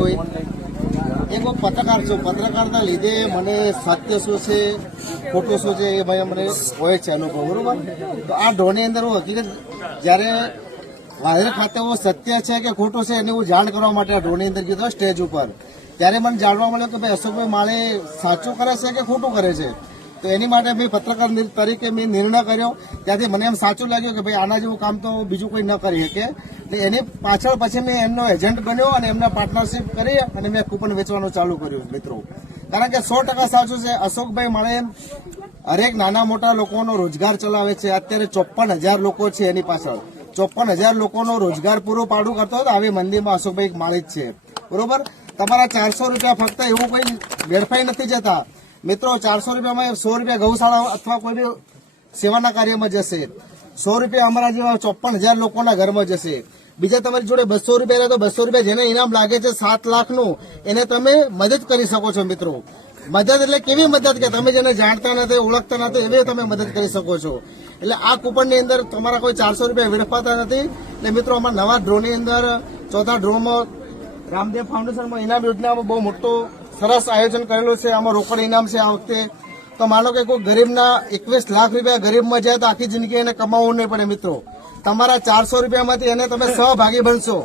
રોહિત, એક હું પત્રકાર છું. પત્રકારના લીધે મને સત્ય શું છે ખોટું શું છે એ ભાઈ મને હોય છે અનુભવ, બરોબર. તો આ ડ્રોની અંદર હું હકીકત જ્યારે વાયર ખાતે હું સત્ય છે કે ખોટું છે એને હું જાણ કરવા માટે આ ડ્રોની અંદર ગયો સ્ટેજ ઉપર. ત્યારે મને જાણવા મળ્યું કે ભાઈ અશોકભાઈ માળે સાચું કરે છે કે ખોટું કરે છે. તો એની માટે મેં પત્રકાર તરીકે મેં નિર્ણય કર્યો. ત્યાંથી મને એમ સાચું લાગ્યું કે ભાઈ આના જેવું કામ તો બીજું કોઈ ન કરી શકે. એટલે એની પાછળ પછી મેં એમનો એજન્ટ બન્યો અને એમના પાર્ટનરશિપ કરી અને મેં કૂપન વેચવાનું ચાલુ કર્યું મિત્રો. કારણ કે 100% સાચું છે, અશોકભાઈ માળે હરેક નાના મોટા લોકોનો રોજગાર ચલાવે છે. અત્યારે 54,000 લોકો છે એની પાછળ. 54,000 લોકોનો રોજગાર પૂરો પાડું કરતો હતો. આવી મંદિરમાં અશોકભાઈ માળી જ છે, બરોબર. તમારા 400 રૂપિયા ફક્ત એવું કોઈ વેડફાઈ નથી જતા મિત્રો. 400 રૂપિયામાં 100 રૂપિયા ગૌશાળા અથવા કોઈ બી સેવાના કાર્યમાં જશે. 100 રૂપિયા અમારા જેવા 54,000 લોકોના ઘરમાં જશે. બીજા તમારી જોડે 200 રૂપિયા તો 200 રૂપિયા જેને ઇનામ લાગે છે 7 લાખનું, એને તમે મદદ કરી શકો છો મિત્રો. મદદ એટલે કેવી મદદ કે તમે જેને જાણતા નથી, ઓળખતા નથી, એવી તમે મદદ કરી શકો છો. એટલે આ કૂપનની અંદર તમારા કોઈ 400 રૂપિયા વેડફાતા નથી. એટલે મિત્રો અમારા નવા ડ્રોની અંદર ચોથા ડ્રોમાં રામદેવ ફાઉન્ડેશનમાં ઇનામ યોજનામાં બહુ મોટું સરસ આયોજન કરેલું છે. આમાં રોકડ ઇનામ છે આ વખતે. તો માનો કે કોઈ ગરીબના 21 લાખ રૂપિયા ગરીબમાં જાય તો આખી જિંદગી એને કમાવવું નહીં પડે મિત્રો. તમારા 400 રૂપિયામાંથી એને તમે સહભાગી બનશો.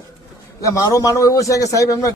એટલે મારું માનવું એવું છે કે સાહેબ એમને